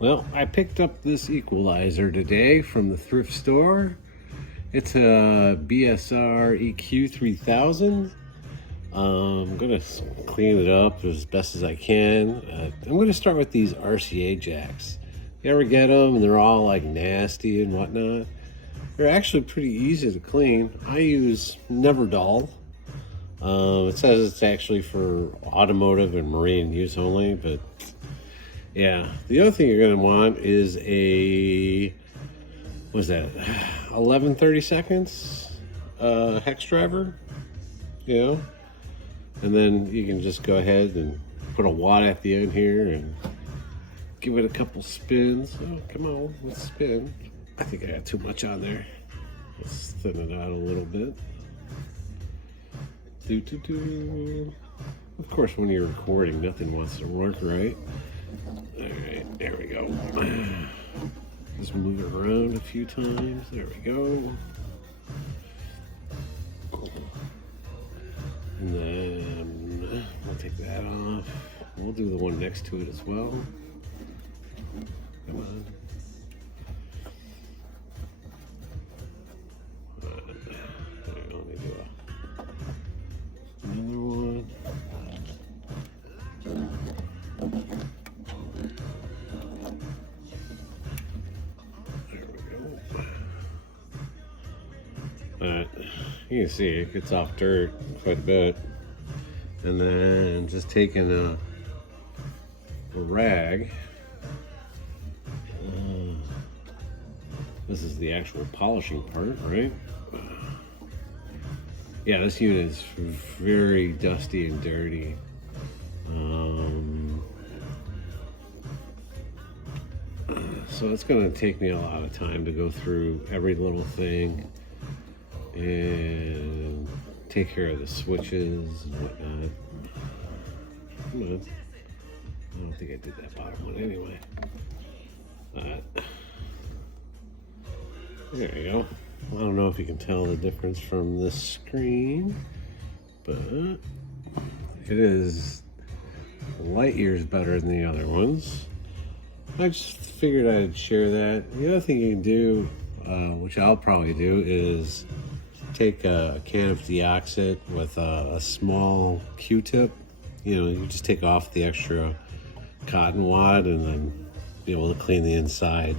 Well, I picked up this equalizer today from the thrift store. It's a BSR EQ 3000. I'm gonna clean it up as best as I can. I'm gonna start with these RCA jacks. You ever get them and they're all like nasty and whatnot? They're actually pretty easy to clean. I use Never Dull. It says it's actually for automotive and marine use only, but yeah. The other thing you're gonna want is a, what's that, 11/32 hex driver, and then you can just go ahead and put a wad at the end here and give it a couple spins. Oh, come on, let's spin. I think I got too much on there. Let's thin it out a little bit. Of course, when you're recording, nothing wants to work right. All right, there we go. Just move it around a few times. There we go. And then we'll take that off. We'll do the one next to it as well. Come on. Let me do another one. There we go. Alright, you can see it gets off dirt quite a bit. And then just taking a rag. This is the actual polishing part, right? Yeah, this unit is very dusty and dirty. So it's going to take me a lot of time to go through every little thing and take care of the switches and whatnot. Come on. I don't think I did that bottom one anyway. There you go. I don't know if you can tell the difference from this screen, but it is light years better than the other ones. I just figured I'd share that. The other thing you can do, which I'll probably do, is take a can of deoxit with a small Q-tip. You just take off the extra cotton wad and then be able to clean the inside.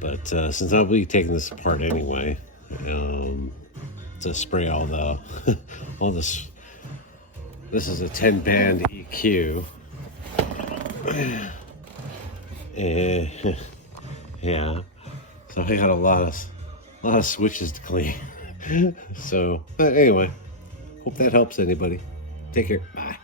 But since I'll be taking this apart anyway, to spray all the, all this. This is a 10-band EQ. Yeah, so I got a lot of switches to clean. So anyway, hope that helps anybody. Take care. Bye.